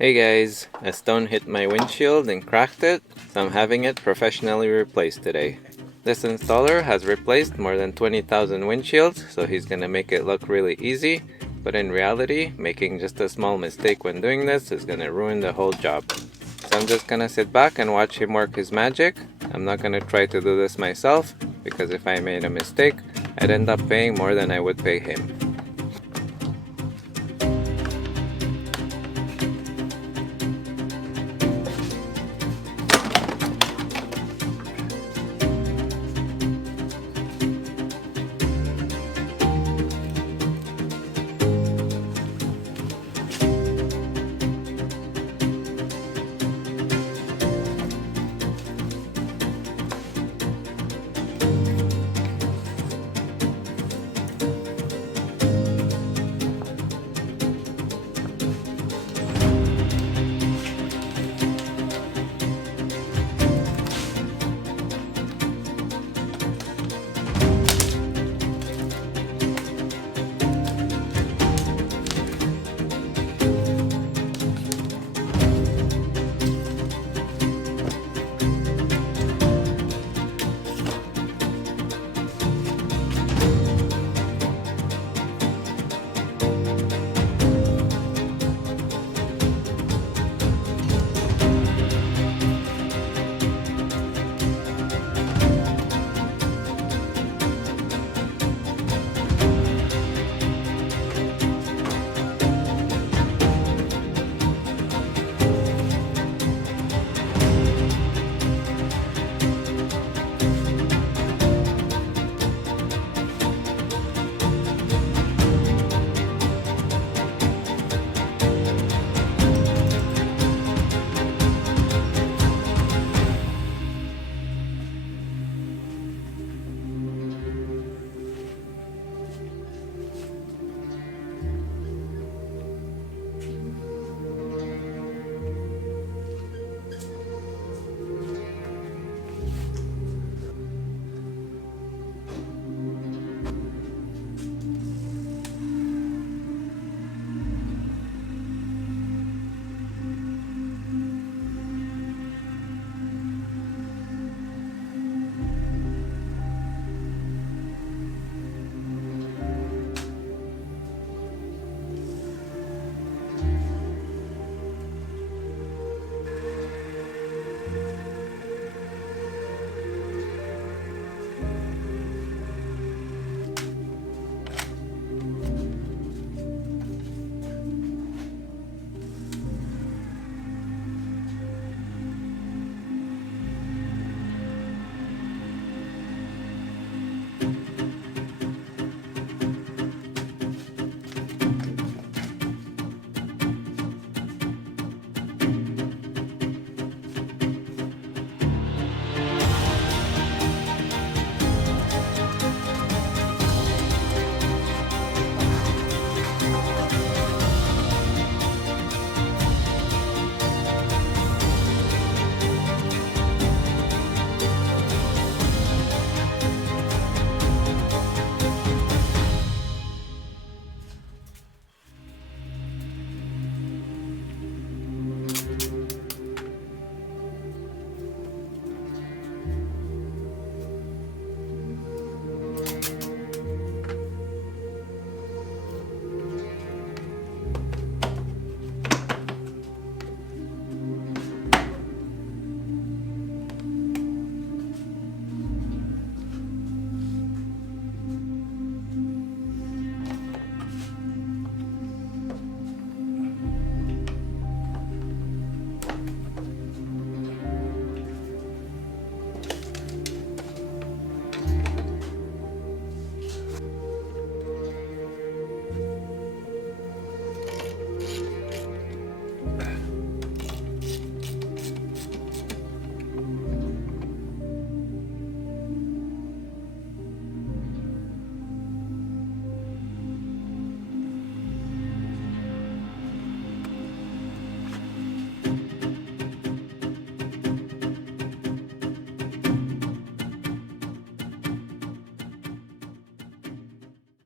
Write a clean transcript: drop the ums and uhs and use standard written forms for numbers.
Hey guys, a stone hit my windshield and cracked it, so I'm having it professionally replaced today. This installer has replaced more than 20,000 windshields, so he's gonna make it look really easy, but in reality, making just a small mistake when doing this is gonna ruin the whole job. So I'm just gonna sit back and watch him work his magic. I'm not gonna try to do this myself, because if I made a mistake, I'd end up paying more than I would pay him.